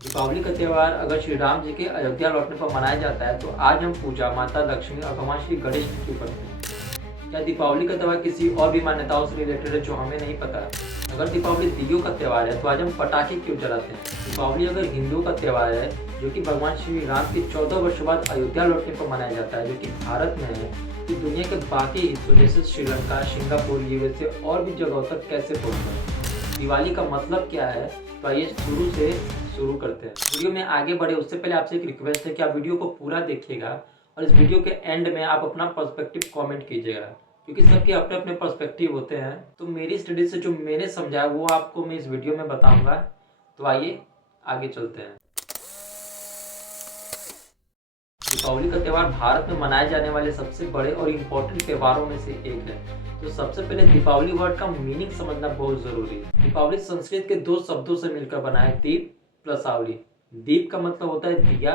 दीपावली का त्यौहार अगर श्री राम जी के अयोध्या लौटने पर मनाया जाता है तो आज हम पूजा माता लक्ष्मी और भगवान श्री गणेश की क्यों करते हैं। क्या दीपावली का त्यौहार किसी और भी मान्यताओं से रिलेटेड है जो हमें नहीं पता है। अगर दीपावली दियों का त्यौहार है तो आज हम पटाखे क्यों जलाते हैं। दीपावली अगर हिंदुओं का त्यौहार है जो कि भगवान श्री राम के 14 वर्षों बाद अयोध्या लौटने पर मनाया जाता है जो कि भारत में है, कि दुनिया के बाकी हिस्सों जैसे श्रीलंका, सिंगापुर, यूएसए और भी जगहों तक कैसे पहुँचता है। दिवाली का मतलब क्या है, तो आइए शुरू करते हैं। वीडियो में आगे बढ़े उससे पहले आपसे एक रिक्वेस्ट है कि आप वीडियो को पूरा देखिएगा और इस वीडियो के एंड में आप अपना पर्सपेक्टिव कमेंट कीजिएगा, क्योंकि सबके अपने अपने पर्सपेक्टिव होते हैं। तो मेरी स्टडी से जो मैंने समझा वो आपको मैं इस वीडियो में बताऊंगा। तो आइए आगे चलते हैं। दीपावली का त्यौहार भारत में मनाए जाने वाले सबसे बड़े और इम्पोर्टेंट त्योहारों में से एक है। तो सबसे पहले दीपावली वर्ड का मीनिंग समझना बहुत जरूरी है। दीपावली संस्कृत के दो शब्दों से मिलकर बना है, दीप प्लस आवली। दीप का मतलब होता है दिया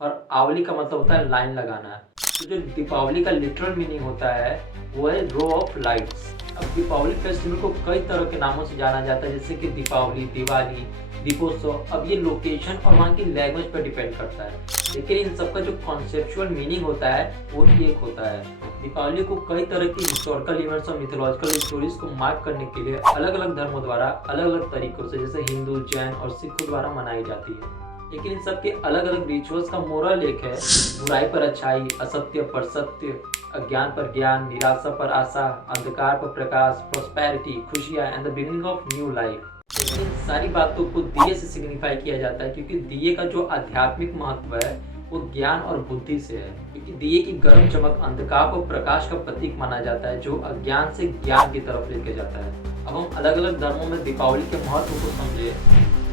और आवली का मतलब होता है लाइन लगाना। तो जो दीपावली का लिटरल मीनिंग होता है वो है रो ऑफ लाइट्स। अब दीपावली फेस्टिवल को कई तरह के नामों से जाना जाता है, जैसे कि दीपावली, दिवाली, दीपोत्सव। अब ये लोकेशन और वहाँ की लैंग्वेज पर डिपेंड करता है, लेकिन इन सबका जो कॉन्सेप्चुअल मीनिंग होता है वो एक होता है। दीपावली को कई तरह की हिस्टोरिकल इवेंट्स और मिथोलॉजिकल स्टोरीज को मार्क करने के लिए अलग अलग धर्मों द्वारा अलग अलग तरीकों से, जैसे हिंदू, जैन और सिखों द्वारा मनाई जाती है। लेकिन इन सबके अलग अलग रिचुअल्स का मोरल एक है, बुराई पर अच्छाई, असत्य पर सत्य, अज्ञान पर ज्ञान, निराशा पर आशा, अंधकार पर प्रकाश, प्रॉस्पेरिटी, खुशियाँ and the beginning of new life. लेकिन इन सारी बातों को दिए से सिग्निफाई किया जाता है, क्योंकि दिए का जो आध्यात्मिक महत्व है वो ज्ञान और बुद्धि से है। क्योंकि दिए की गर्म चमक अंधकार को प्रकाश का प्रतीक माना जाता है, जो अज्ञान से ज्ञान की तरफ लेके जाता है। अब हम अलग अलग धर्मों में दीपावली के महत्व को समझे,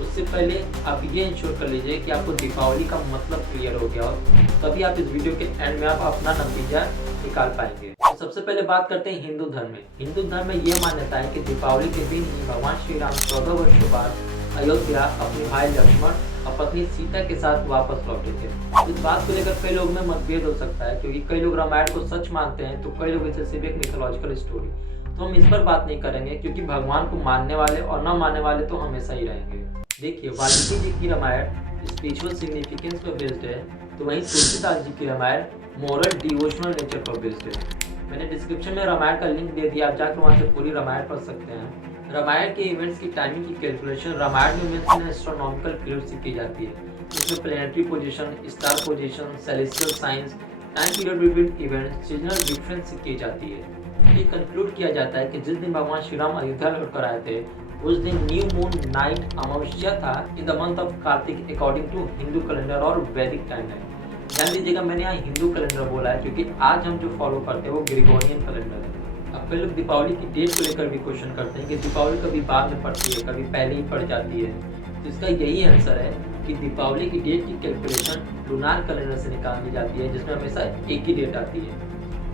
उससे पहले आप ये इंश्योर कर लीजिए कि आपको दीपावली का मतलब क्लियर हो गया हो, तभी आप इस वीडियो के एंड में आप अपना नतीजा निकाल पाएंगे। तो सबसे पहले बात करते हैं हिंदू धर्म में। हिंदू धर्म में ये मान्यता है कि दीपावली के दिन ही भगवान श्री राम 14 वर्षों बाद अयोध्या अपने भाई लक्ष्मण और पत्नी सीता के साथ वापस लौटे थे। इस बात को लेकर कई लोग में मतभेद हो सकता है, क्योंकि कई लोग रामायण को सच मानते हैं तो कई लोग इसे सिर्फ एक मिथोलॉजिकल स्टोरी। तो हम इस पर बात नहीं करेंगे, क्योंकि भगवान को मानने वाले और न मानने वाले तो हमेशा ही रहेंगे। देखिए, वाल्मीकि जी की रामायण स्पिरिचुअल सिग्निफिकेंस पर बेस्ड है, तो वहीं तुलसीदास जी की रामायण मोरल डिवोशनल नेचर पर बेस्ड है। मैंने डिस्क्रिप्शन में रामायण का लिंक दे दिया, आप जाकर वहाँ से पूरी रामायण पढ़ सकते हैं। रामायण के इवेंट्स की टाइमिंग की कैलकुलेशन रामायण में मेंशन एस्ट्रोनॉमिकल पीरियड से की जाती है। इसमें planetary position, star position, celestial science, time period between events, seasonal difference से की जाती है। ये कंक्लूड किया जाता है कि जिस दिन भगवान श्री राम अयोध्या लौट कर आए थे उस दिन न्यू मून 9 अमावस्या था in the month of Kartik according to Hindu calendar और वैदिक टाइमलाइन। ध्यान दीजिएगा, मैंने यहाँ हिंदू कैलेंडर बोला है क्योंकि आज हम जो फॉलो करते हैं वो ग्रेगोरियन कैलेंडर है। अब कई लोग दीपावली की डेट को लेकर भी क्वेश्चन करते हैं कि दीपावली कभी बाद में पड़ती है, कभी पहले ही पड़ जाती है। तो इसका यही आंसर है कि दीपावली की डेट की कैलकुलेशन लूनार कैलेंडर से निकाली जाती है, जिसमें हमेशा एक ही डेट आती है।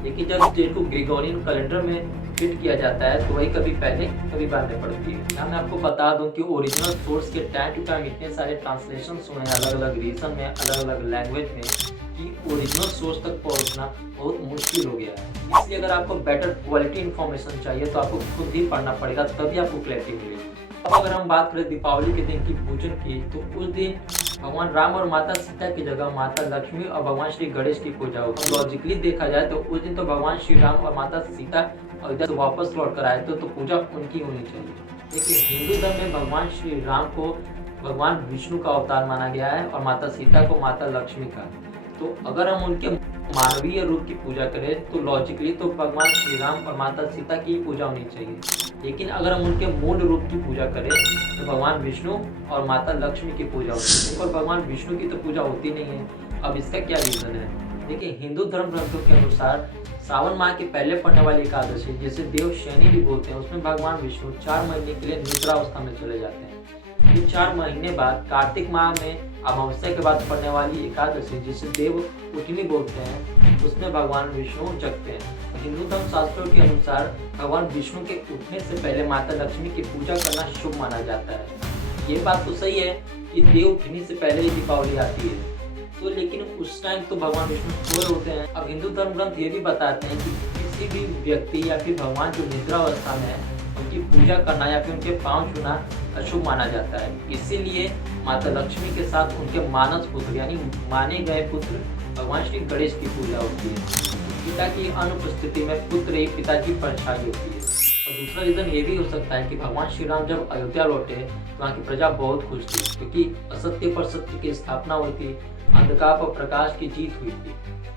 लेकिन जब इस डेट को ग्रेगोरियन कैलेंडर में फिट किया जाता है तो वही कभी पहले कभी बाद में पड़ती है। यहाँ मैं आपको बता दूं कि ओरिजिनल सोर्स के टाइम टू टाइम इतने सारे ट्रांसलेशन हुए हैं अलग अलग रीजन में, अलग अलग लैंग्वेज में, कि ओरिजिनल सोर्स तक पहुँचना बहुत मुश्किल हो गया है। इसलिए अगर आपको बेटर क्वालिटी इन्फॉर्मेशन चाहिए तो आपको खुद ही पढ़ना पड़ेगा, तभी आपको क्लैरिटी मिलेगी। अब अगर हम बात करें दीपावली के दिन की पूजन की, तो उस दिन भगवान राम और माता सीता की जगह माता लक्ष्मी और भगवान श्री गणेश की पूजा होती है। लॉजिकली देखा जाए तो उस दिन तो भगवान श्री राम और माता सीता अयोध्या से वापस लौट कर आए तो पूजा उनकी होनी चाहिए। लेकिन हिंदू धर्म में भगवान श्री राम को भगवान विष्णु का अवतार माना गया है और माता सीता को माता लक्ष्मी का। तो अगर हम उनके मानवीय रूप की पूजा करें तो लॉजिकली तो भगवान श्री राम और माता सीता की पूजा होनी चाहिए। लेकिन अगर हम उनके मूल रूप की पूजा करें तो भगवान विष्णु और माता लक्ष्मी की पूजा होती है, और भगवान विष्णु की तो पूजा होती नहीं है। अब इसका क्या रीज़न है? देखिए, हिंदू धर्म ग्रंथों के अनुसार सावन माह के पहले पड़ने वाली एकादशी, जिसे देव शनि भी बोलते हैं, उसमें भगवान विष्णु 4 महीने के लिए निद्रावस्था में चले जाते हैं। फिर 4 महीने बाद कार्तिक माह में अमावस्या के बाद पड़ने वाली एकादशी, जिसे देव उठनी बोलते हैं, उसमें भगवान विष्णु जगते हैं। हिंदू धर्म शास्त्रों के अनुसार भगवान विष्णु के उठने से पहले माता लक्ष्मी की पूजा करना शुभ माना जाता है। ये बात तो सही है कि देव उठने से पहले ही दीपावली आती है, तो लेकिन उस टाइम तो भगवान विष्णु सोए होते हैं। अब हिंदू धर्म ग्रंथ ये भी बताते हैं कि किसी भी व्यक्ति या फिर भगवान जो निद्रा अवस्था में है उनकी पूजा करना या फिर उनके पाँव छूना अशुभ माना जाता है। इसीलिए माता लक्ष्मी के साथ उनके मानस पुत्र यानी माने गए पुत्र भगवान श्री गणेश की पूजा होती है। पिता की अनुपस्थिति में पुत्र ही पिता की परछाई होती है। और दूसरा रीजन ये भी हो सकता है कि भगवान श्री राम जब अयोध्या लौटे तो वहाँ की प्रजा बहुत खुश थी, क्योंकि असत्य पर सत्य की स्थापना हुई थी, अंधकार पर प्रकाश की जीत हुई थी।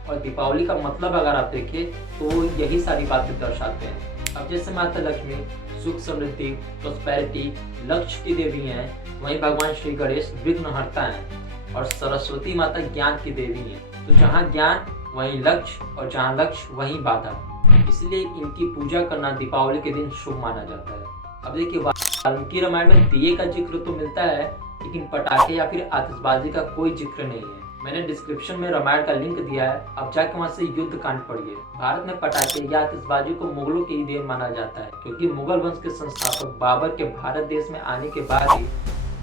और दीपावली का मतलब अगर आप देखें तो वो यही सारी बातें दर्शाते हैं। अब जैसे माता लक्ष्मी सुख समृद्धि प्रॉस्पेरिटी लक्ष्य की देवी हैं, वहीं भगवान श्री गणेश विघ्नहर्ता हैं और सरस्वती माता ज्ञान की देवी हैं। तो जहाँ ज्ञान वहीं लक्ष्य और जहाँ लक्ष्य वहीं बाधा, इसलिए इनकी पूजा करना दीपावली के दिन शुभ माना जाता है। अब देखिए, वाल्मीकि रामायण में दिए का जिक्र तो मिलता है, लेकिन पटाखे या फिर आतिशबाजी का कोई जिक्र नहीं है। मैंने डिस्क्रिप्शन में रामायण का लिंक दिया है, आप जाकर वहाँ से युद्ध कांड पढ़िए। भारत में पटाखे या आतिशबाजी को मुगलों की देन माना जाता है, क्योंकि मुगल वंश के संस्थापक बाबर के भारत देश में आने के बाद ही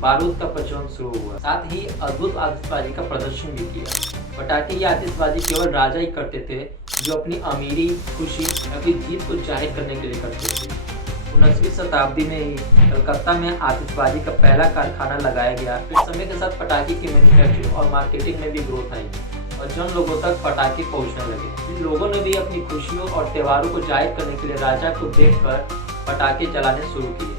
बारूद का प्रचलन शुरू हुआ। साथ ही अद्भुत आतिशबाजी का प्रदर्शन भी किया। पटाखे या आतिशबाजी केवल राजा ही करते थे, जो अपनी अमीरी, खुशी या फिर जीत को जाहिर करने के लिए करते थे। 19वीं शताब्दी में ही कलकत्ता में आतिशबाजी का पहला कारखाना लगाया गया। फिर समय के साथ पटाखे की मैन्युफैक्चरिंग और मार्केटिंग में भी ग्रोथ आई और जन लोगों तक पटाखे पहुंचने लगे। इन लोगों ने भी अपनी खुशियों और त्योहारों को जाहिर करने के लिए राजा को देखकर पटाखे चलाने शुरू किए।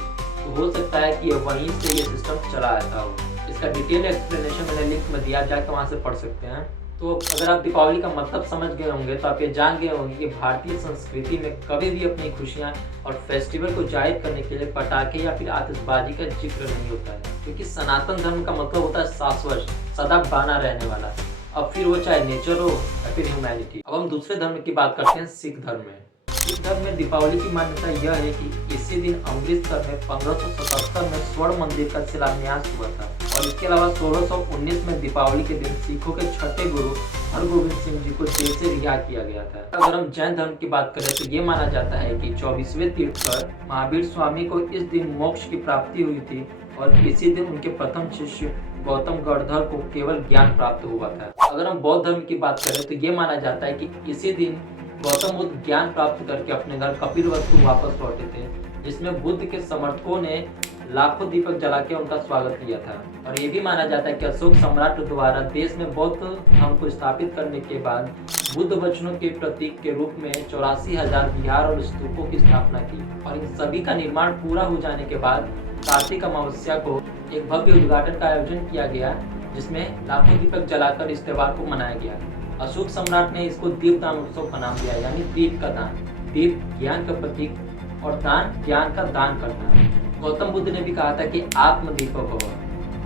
तो हो सकता है कि वहीं से ये सिस्टम चला आता हो। इसका डिटेल एक्सप्लेनेशन मैंने लिंक में दिया, जाकर वहाँ से पढ़ सकते हैं। तो अगर आप दीपावली का मतलब समझ गए होंगे तो आप ये जान गए होंगे कि भारतीय संस्कृति में कभी भी अपनी खुशियाँ और फेस्टिवल को जाहिर करने के लिए पटाखे या फिर आतिशबाजी का जिक्र नहीं होता है, क्योंकि सनातन धर्म का मतलब होता है शाश्वत, सदा बना रहने वाला। अब फिर वो चाहे नेचर हो या फिर ह्यूमैनिटी। अब हम दूसरे धर्म की बात करते हैं, सिख धर्म में। सिख धर्म में दीपावली की मान्यता यह है कि इसी दिन अमृतसर में 1577 में स्वर्ण मंदिर का शिलान्यास हुआ था और इसके अलावा 1619 में दीपावली के दिन सिखों के छठे गुरु हरगोविंद सिंह जी को जेल से रिहा किया गया था। अगर हम जैन धर्म की बात करें तो ये माना जाता है कि 24वें तीर्थंकर महावीर स्वामी को इस दिन मोक्ष की प्राप्ति हुई थी और इसी दिन उनके प्रथम शिष्य गौतम गढ़धर को केवल ज्ञान प्राप्त हुआ था। अगर हम बौद्ध धर्म की बात करें तो ये माना जाता है कि इसी दिन गौतम बुद्ध ज्ञान प्राप्त करके अपने घर कपिलवस्तु वापस लौटे थे, जिसमें बुद्ध के समर्थकों ने लाखों दीपक जला के उनका स्वागत किया था। और ये भी माना जाता है कि अशोक सम्राट द्वारा देश में बौद्ध धर्म को स्थापित करने के बाद बुद्ध वचनों के प्रतीक के रूप में 84,000 विहार और स्तूपों की स्थापना की। और इन सभी का निर्माण पूरा हो जाने के बाद कार्तिक अमावस्या को एक भव्य उद्घाटन का आयोजन किया गया, जिसमें लाखों दीपक जलाकर इस त्योहार को मनाया गया। अशोक सम्राट ने इसको दीपदान उत्सव का नाम दिया, यानी दीप का दान। दीप ज्ञान का प्रतीक और दान ज्ञान का दान करना। गौतम बुद्ध ने भी कहा था कि आत्म दीपक हो,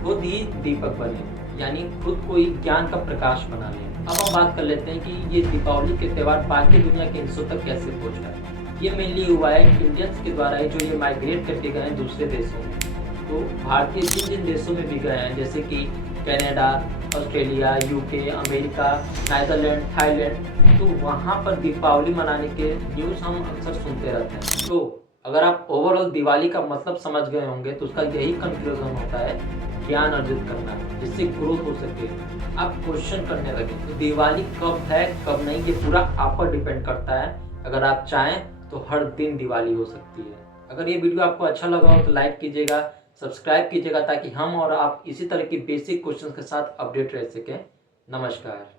खुद ही दीपक बने, यानी खुद को ही ज्ञान का प्रकाश बना ले। अब हम बात कर लेते हैं कि ये दीपावली के त्यौहार बाकी दुनिया के हिस्सों तक कैसे पहुंचा है। ये मेनली हुआ है इंडियंस के द्वारा ही, जो ये माइग्रेट करके गए हैं दूसरे देशों में। तो भारतीय जिन जिन देशों में भी गए हैं, जैसे कि Canada, Australia, UK, America, Netherland, Thailand, तो वहाँ पर दीपावली मनाने के न्यूज़ हम अक्सर सुनते रहते हैं। तो अगर आप ओवरऑल दिवाली का मतलब समझ गए होंगे तो उसका यही कंक्लूजन होता है, ज्ञान अर्जित करना, जिससे ग्रोथ हो सके, आप क्वेश्चन करने लगे। तो दिवाली कब है कब नहीं, ये पूरा आप पर डिपेंड करता है। अगर आप चाहें तो हर दिन दिवाली हो सकती है। अगर ये वीडियो आपको अच्छा लगा हो तो लाइक कीजिएगा, सब्सक्राइब कीजिएगा, ताकि हम और आप इसी तरह की बेसिक क्वेश्चंस के साथ अपडेट रह सकें। नमस्कार।